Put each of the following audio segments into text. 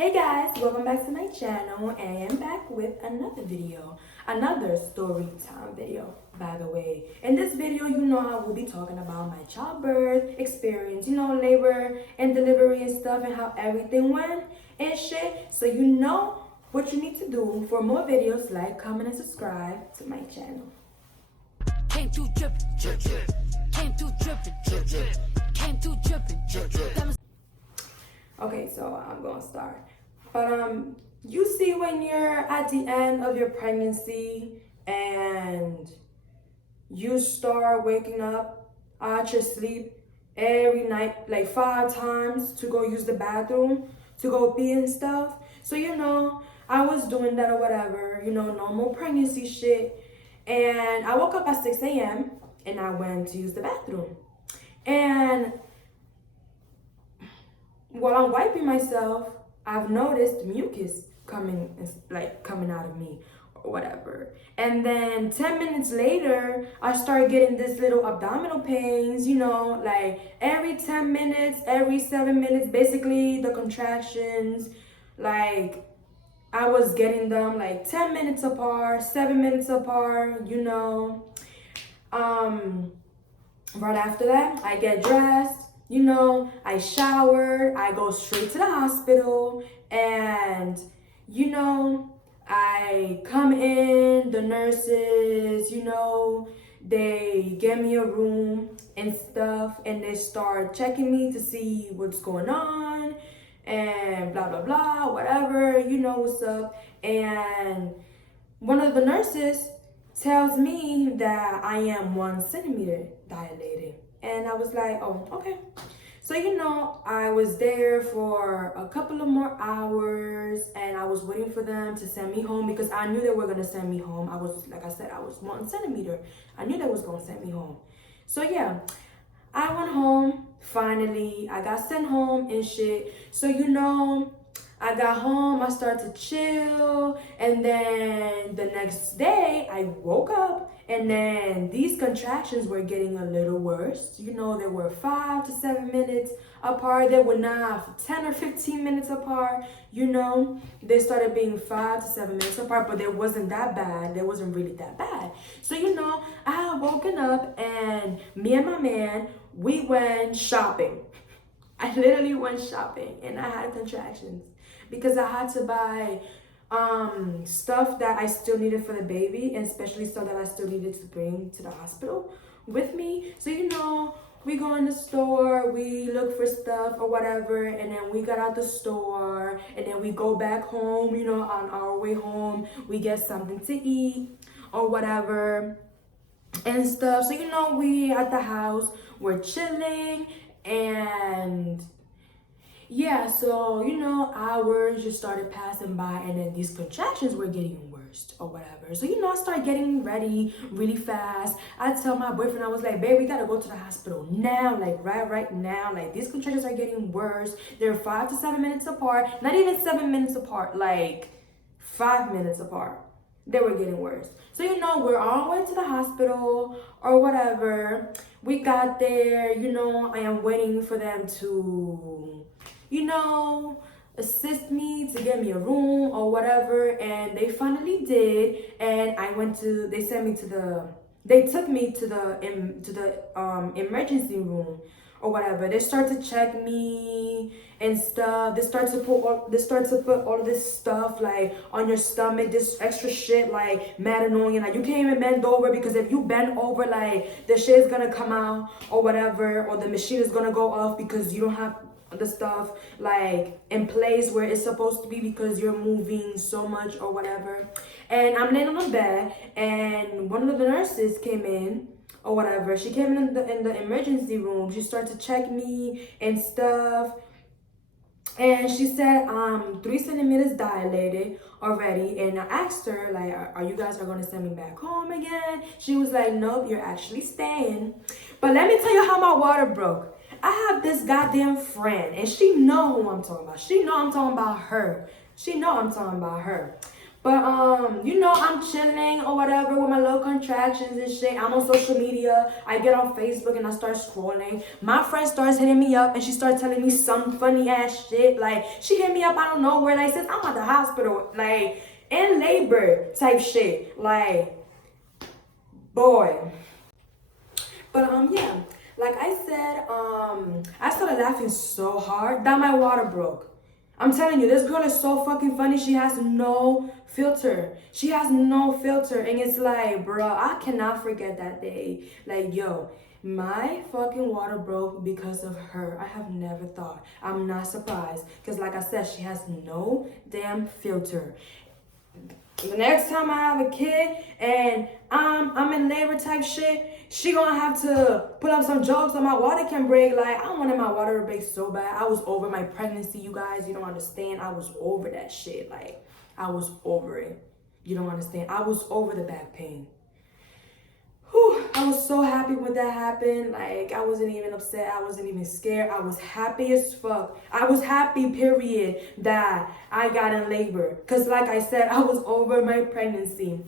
Hey guys, welcome back to my channel, and I am back with another video, another story time video, by the way. In this video, I will be talking about my childbirth experience, labor and delivery and stuff, and how everything went and shit. So you know what you need to do. For more videos, like, comment, and subscribe to my channel. Came through drippin', drip, drip. Came through drippin', drip, drip. Came through drippin', drip, drip. Okay, so I'm gonna start. But you see when you're at the end of your pregnancy and you start waking up out your sleep every night, like 5 times to go use the bathroom, to go pee and stuff. So I was doing that or whatever, normal pregnancy shit. And I woke up at 6 a.m. and I went to use the bathroom. And while I'm wiping myself, I've noticed mucus coming out of me or whatever. And then 10 minutes later, I start getting this little abdominal pains, like every 10 minutes, every 7 minutes, basically the contractions, like I was getting them like 10 minutes apart, 7 minutes apart, Right after that, I get dressed. I shower, I go straight to the hospital, and, I come in, the nurses, they get me a room and stuff, and they start checking me to see what's going on, and blah, blah, blah, whatever, what's up. And one of the nurses tells me that I am 1 centimeter dilated. And I was like, oh, okay. So, I was there for a couple of more hours, and I was waiting for them to send me home because I knew they were going to send me home. I was 1 centimeter. I knew they was going to send me home. So, yeah, I went home. Finally, I got sent home and shit. So, I got home, I started to chill, and then the next day I woke up, and then these contractions were getting a little worse. They were 5 to 7 minutes apart. They were not 10 or 15 minutes apart. They started being 5 to 7 minutes apart, but it wasn't that bad. It wasn't really that bad. So, I had woken up, and me and my man, we went shopping. I literally went shopping, and I had contractions because I had to buy stuff that I still needed for the baby, and especially stuff that I still needed to bring to the hospital with me. So, we go in the store, we look for stuff or whatever, and then we got out the store, and then we go back home, on our way home, we get something to eat or whatever and stuff. So, we at the house, we're chilling, and yeah, so, hours just started passing by, and then these contractions were getting worse or whatever. So, I started getting ready really fast. I tell my boyfriend, I was like, babe, we gotta go to the hospital now, like right now. Like, these contractions are getting worse. They're 5 to 7 minutes apart. Not even 7 minutes apart, like 5 minutes apart. They were getting worse. So, we're on our way to the hospital or whatever. We got there, I am waiting for them to assist me to get me a room or whatever, and they finally did. And they took me to the emergency room or whatever. They start to check me and stuff. They start to put all of this stuff like on your stomach, this extra shit, like mad annoying. Like, you can't even bend over, because if you bend over, like, the shit is gonna come out or whatever, or the machine is gonna go off because you don't have the stuff like in place where it's supposed to be because you're moving so much or whatever. And I'm laying on the bed, and one of the nurses came in or whatever. She came in the emergency room. She started to check me and stuff, and she said 3 centimeters dilated already. And I asked her, like, are you guys gonna send me back home again? She was like, nope, you're actually staying. But let me tell you how my water broke. I have this goddamn friend, and she know who I'm talking about. She know I'm talking about her. But I'm chilling or whatever with my little contractions and shit. I'm on social media. I get on Facebook and I start scrolling. My friend starts hitting me up and she starts telling me some funny ass shit. Like, she hit me up out of nowhere, like, since I'm at the hospital, like, in labor type shit. Like, boy. But yeah, like I said, I started laughing so hard that my water broke. I'm telling you, this girl is so fucking funny. She has no filter. She has no filter. And it's like, bro, I cannot forget that day. Like, yo, my fucking water broke because of her. I have never thought. I'm not surprised. Because like I said, she has no damn filter. The next time I have a kid and I'm in labor type shit, she gonna have to put up some jokes so my water can break. Like, I wanted my water to break so bad. I was over my pregnancy, you guys. You don't understand. I was over that shit. Like, I was over it. You don't understand. I was over the back pain. Whew, I was so happy when that happened. Like, I wasn't even upset. I wasn't even scared. I was happy as fuck. I was happy, period, that I got in labor. Because, like I said, I was over my pregnancy.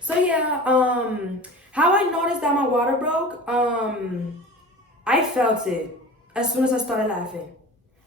So, yeah, how I noticed that my water broke, I felt it as soon as I started laughing.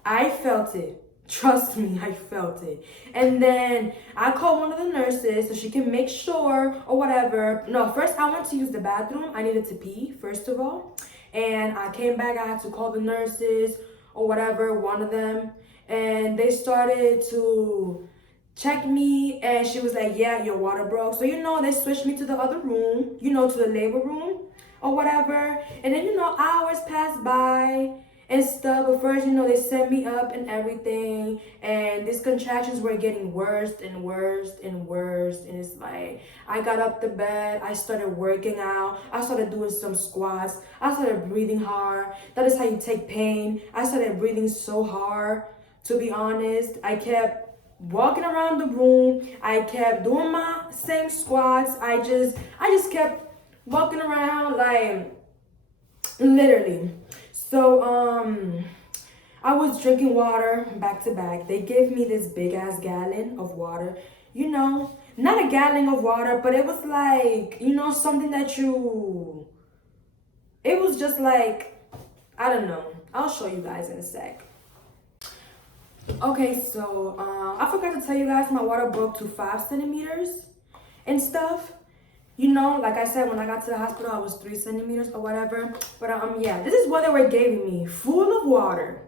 I felt it. Trust me, I felt it. And then I called one of the nurses so she can make sure or whatever. No, first I went to use the bathroom. I needed to pee, first of all. And I came back. I had to call the nurses or whatever, one of them. And they started to check me. And she was like, yeah, your water broke. So, they switched me to the other room, to the labor room or whatever. And then, hours passed by and stuff. But first, they set me up and everything. And these contractions were getting worse and worse and worse. And it's like, I got up the bed. I started working out. I started doing some squats. I started breathing hard. That is how you take pain. I started breathing so hard, to be honest. I kept walking around the room. I kept doing my same squats. I just kept walking around, like, literally. So I was drinking water back to back. They gave me this big ass gallon of water. Not a gallon of water, but it was like, something that it was just like, I don't know. I'll show you guys in a sec. Okay, so I forgot to tell you guys my water broke to 5 centimeters and stuff. Like I said, when I got to the hospital, I was 3 centimeters or whatever. But yeah, this is what they were giving me. Full of water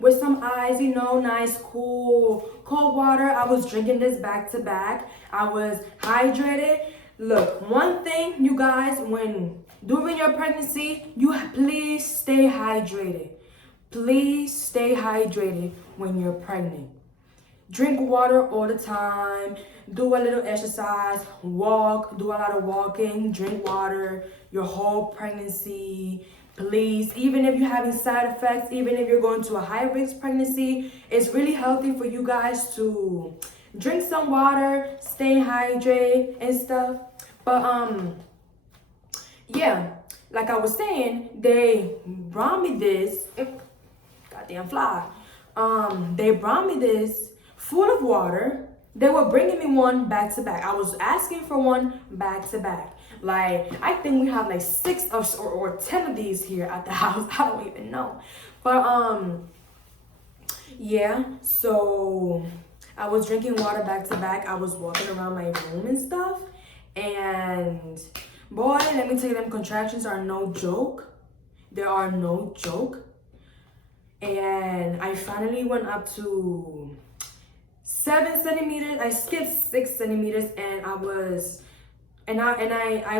with some ice, nice, cool, cold water. I was drinking this back to back. I was hydrated. Look, one thing, you guys, when during your pregnancy, please stay hydrated. Please stay hydrated when you're pregnant. Drink water all the time. Do a little exercise. Walk. Do a lot of walking. Drink water your whole pregnancy. Please, even if you're having side effects, even if you're going to a high-risk pregnancy, it's really healthy for you guys to drink some water, stay hydrated and stuff. But yeah, like I was saying, they brought me this. Goddamn fly. They brought me this full of water. They were bringing me one back to back. I was asking for one back to back. Like, I think we have like 6 or 10 of these here at the house. I don't even know. But yeah, so I was drinking water back to back. I was walking around my room and stuff. And boy, let me tell you, them contractions are no joke. They are no joke. And I finally went up to 7 centimeters. I skipped 6 centimeters, and I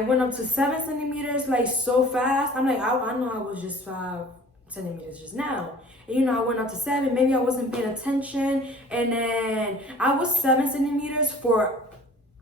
went up to 7 centimeters like so fast. I'm like, I know I was just 5 centimeters just now. And I went up to 7. Maybe I wasn't paying attention, and then I was 7 centimeters for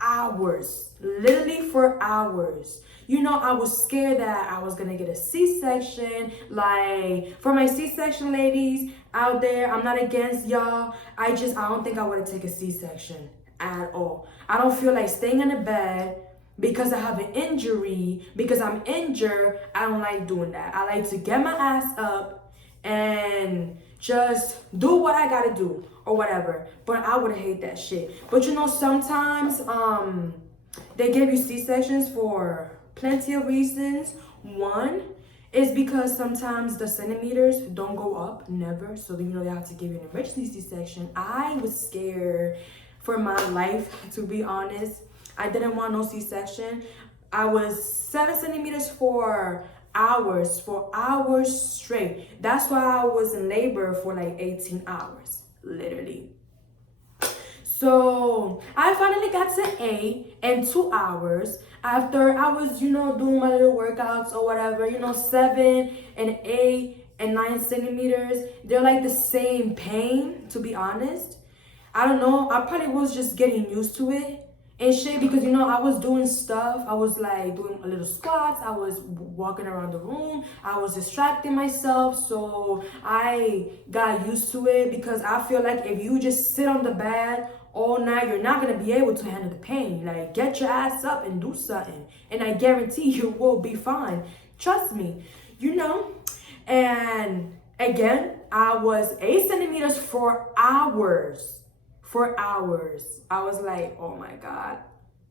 hours, literally for hours. I was scared that I was gonna get a C-section. Like, for my C-section ladies out there, I'm not against y'all. I don't think I would take a C-section at all. I don't feel like staying in the bed because I have an injury, because I'm injured. I don't like doing that. I like to get my ass up and Just do what I gotta do or whatever. But I would hate that shit. But you know, sometimes they give you C-sections for plenty of reasons. One is because sometimes the centimeters don't go up, never. So you know they have to give you an emergency C-section. I was scared for my life, to be honest. I didn't want no C-section. I was 7 centimeters for hours straight. That's why I was in labor for like 18 hours, literally. So I finally got to A in 2 hours after I was, you know, doing my little workouts or whatever. You know, 7 and 8 and 9 centimeters, they're like the same pain, to be honest. I don't know. I probably was just getting used to it and shit because, you know, I was doing stuff. I was like doing a little squats. I was walking around the room. I was distracting myself. So I got used to it because I feel like if you just sit on the bed all night, you're not going to be able to handle the pain. Like, get your ass up and do something. And I guarantee you will be fine. Trust me, you know. And again, I was 8 centimeters for hours. For hours. I was like, oh my God.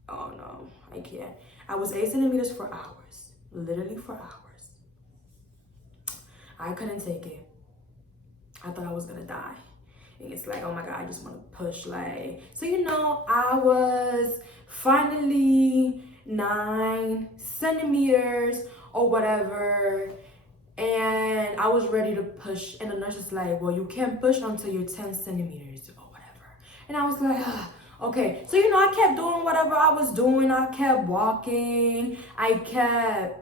Oh no, I can't. I was 8 centimeters for hours. Literally for hours. I couldn't take it. I thought I was gonna die. And it's like, oh my God, I just wanna push. Like, so you know, I was finally 9 centimeters or whatever. And I was ready to push. And the nurse was like, well, you can't push until you're 10 centimeters or whatever. And I was like, okay. So, you know, I kept doing whatever I was doing. I kept walking. I kept,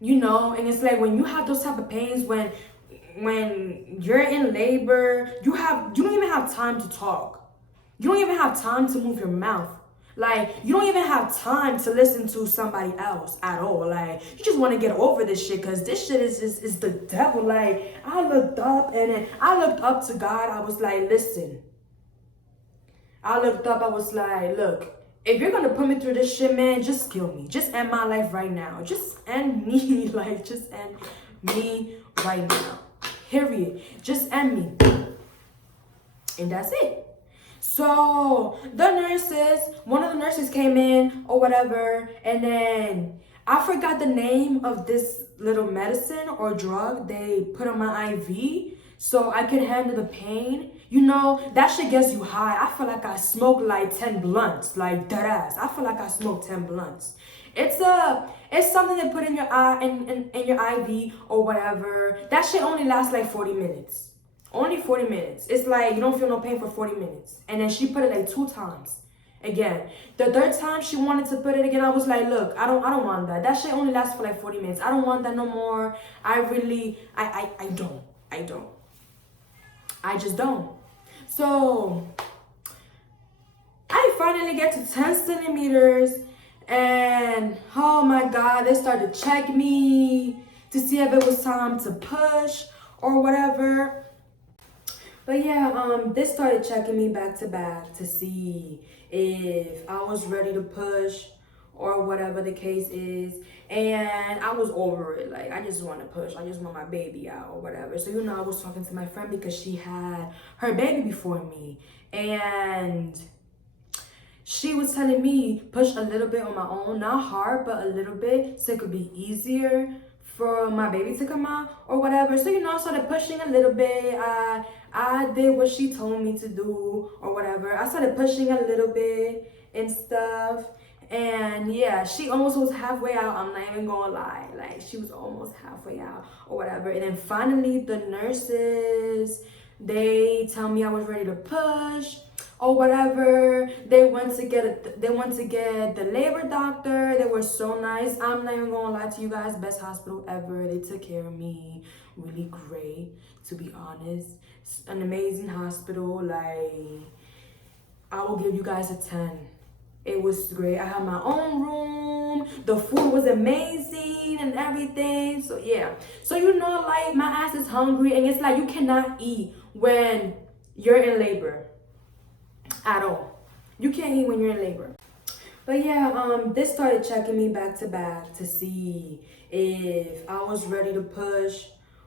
you know, and it's like when you have those type of pains, when you're in labor, you don't even have time to talk. You don't even have time to move your mouth. Like, you don't even have time to listen to somebody else at all. Like, you just want to get over this shit because this shit is the devil. Like, I looked up and then I looked up to God. I was like, listen. I looked up. I was like, look, if you're going to put me through this shit, man, just kill me. Just end my life right now. Just end me. Like, just end me right now. Period. Just end me. And that's it. So one of the nurses came in or whatever, and then I forgot the name of this little medicine or drug they put on my IV so I could handle the pain. You know, that shit gets you high. I feel like I smoked like 10 blunts, like dead ass. I feel like I smoked 10 blunts. It's something they put in your eye in your IV or whatever. That shit only lasts like 40 minutes. Only 40 minutes. It's like you don't feel no pain for 40 minutes. And then she put it like 2 times. Again. The 3rd time she wanted to put it again, I was like, look, I don't want that. That shit only lasts for like 40 minutes. I don't want that no more. I don't. I just don't. So I finally get to 10 centimeters and oh my God, they started to check me to see if it was time to push or whatever. But yeah, they started checking me back to back to see if I was ready to push or whatever the case is. And I was over it. Like, I just want to push. I just want my baby out or whatever. So, you know, I was talking to my friend because she had her baby before me. And she was telling me push a little bit on my own. Not hard, but a little bit so it could be easier for my baby to come out or whatever. So, you know, I started pushing a little bit. I did what she told me to do or whatever. I started pushing a little bit and stuff. And yeah, she almost was halfway out. I'm not even gonna lie. Like, she was almost halfway out or whatever. And then finally the nurses, they tell me I was ready to push or whatever. They went to get the labor doctor. They were so nice. I'm not even gonna lie to you guys. Best hospital ever. They took care of me really great, to be honest. It's an amazing hospital. Like, I will give you guys a 10. It was great. I had my own room. The food was amazing and everything. So yeah. So, you know, like, my ass is hungry and it's like you cannot eat when you're in labor at all. You can't eat when you're in labor. But yeah, they started checking me back to back to see if I was ready to push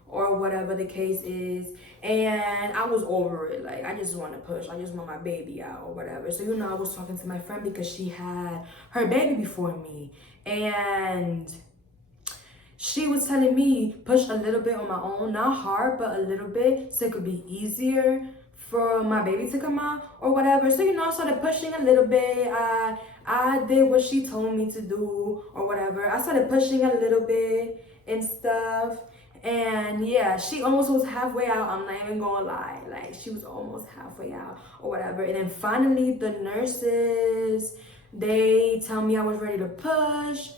or whatever the case is. And I was over it. Like, I just want to push. I just want my baby out or whatever. So, I was talking to my friend because she had her baby before me. And she was telling me push a little bit on my own, not hard, but a little bit, so it could be easier for my baby to come out or whatever. So I started pushing a little bit. I did what she told me to do or whatever. I started pushing a little bit and stuff. And yeah, she almost was halfway out. I'm not even gonna lie. Like, she was almost halfway out or whatever. And then finally the nurses, they tell me I was ready to push.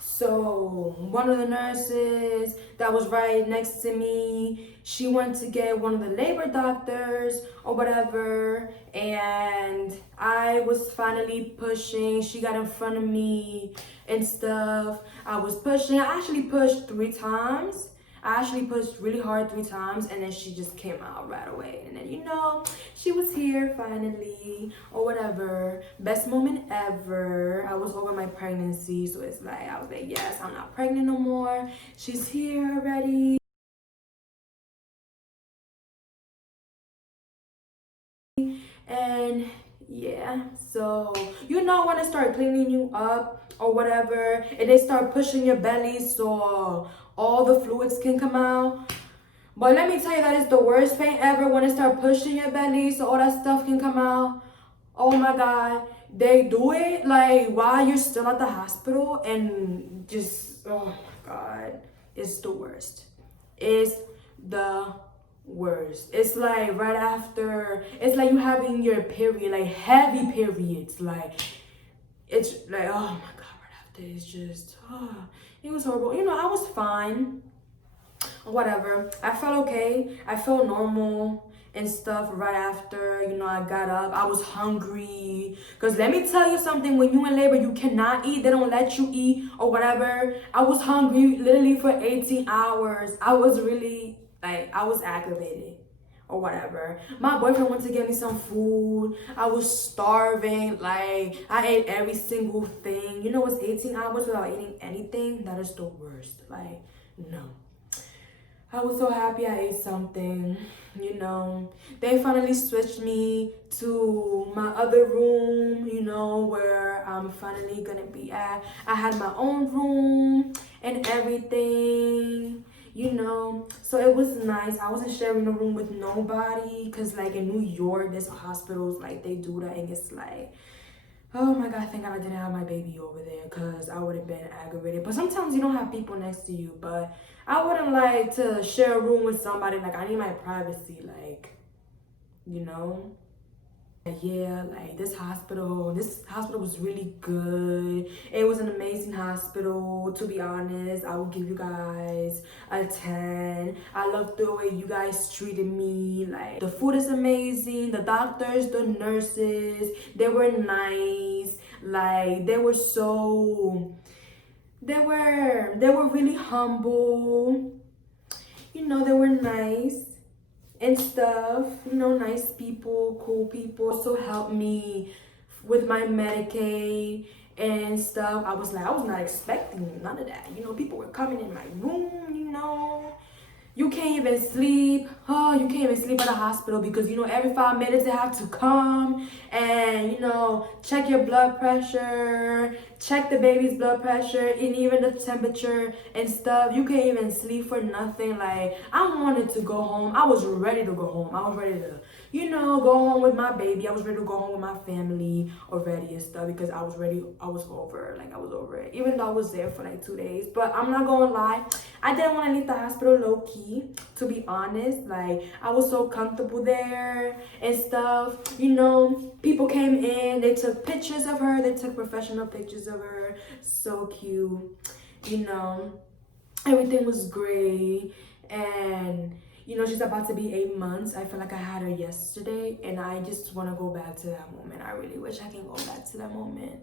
So one of the nurses that was right next to me, she went to get one of the labor doctors or whatever, and I was finally pushing. She got in front of me and stuff. I was pushing. I actually pushed 3 times. I actually pushed really hard 3 times, and then she just came out right away. And then, she was here finally or whatever. Best moment ever. I was over my pregnancy, so it's like, I was like, yes, I'm not pregnant no more. She's here already. And yeah, so when they start cleaning you up or whatever, and they start pushing your belly so all the fluids can come out. But let me tell you, that is the worst pain ever, when they start pushing your belly so all that stuff can come out. Oh my God, they do it like while you're still at the hospital, and just, oh my God, it's the worst. It's the worst. It's like right after, it's like you having your period, like heavy periods. Like, it's like, oh my God, right after, it's just, it was horrible. I was fine, whatever. I felt okay. I felt normal and stuff right after, I got up. I was hungry. Because let me tell you something, when you in labor, you cannot eat. They don't let you eat or whatever. I was hungry literally for 18 hours. I was really, I was aggravated or whatever. My boyfriend went to get me some food. I was starving. Like, I ate every single thing. It's 18 hours without eating anything. That is the worst. Like, no. I was so happy I ate something. They finally switched me to my other room, where I'm finally gonna be at. I had my own room and everything, so it was nice. I wasn't sharing a room with nobody, because like in New York, there's hospitals, like they do that, and it's like, oh my God, thank God I didn't have my baby over there, because I would have been aggravated. But sometimes you don't have people next to you, but I wouldn't like to share a room with somebody. Like, I need my privacy, like, Yeah, like this hospital was really good. It was an amazing hospital, to be honest. I will give you guys a 10. I love the way you guys treated me. Like, the food is amazing. The doctors, the nurses, they were nice. Like, they were really humble. They were nice and stuff, nice people, cool people. Also helped me with my Medicaid and stuff. I was not expecting none of that. People were coming in my room, You can't even sleep. Oh, you can't even sleep at the hospital, because every 5 minutes they have to come and check your blood pressure, check the baby's blood pressure, and even the temperature and stuff. You can't even sleep for nothing. Like, I wanted to go home. I was ready to go home. I was ready to go home with my baby. I was ready to go home with my family already and stuff, because I was ready. I was over it, even though I was there for like 2 days. But I'm not gonna lie, I didn't want to leave the hospital low-key, to be honest. Like, I was so comfortable there and stuff. People came in, they took pictures of her. They took professional pictures of her. So cute. Everything was great. And she's about to be 8 months. I feel like I had her yesterday, and I just want to go back to that moment. I really wish I can go back to that moment.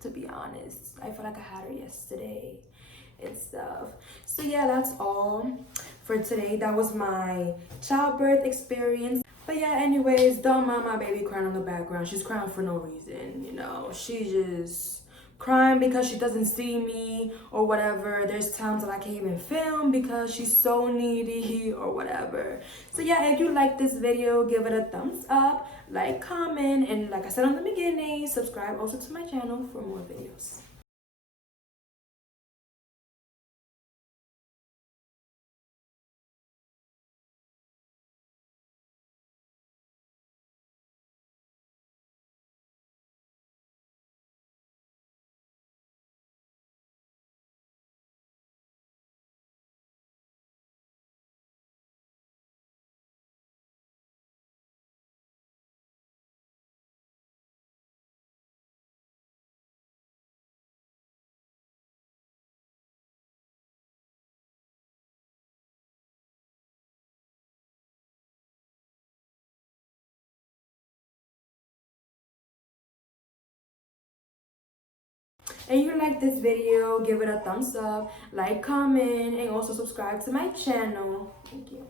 To be honest, I feel like I had her yesterday and stuff. So yeah, that's all for today. That was my childbirth experience. But yeah, anyways, don't mind my baby crying in the background. She's crying for no reason, She just crying because she doesn't see me or whatever. There's times that I can't even film because she's so needy or whatever. So yeah, if you like this video, give it a thumbs up, like, comment, and like I said on the beginning, subscribe also to my channel for more videos. And you like this video, give it a thumbs up, like, comment, and also subscribe to my channel. Thank you.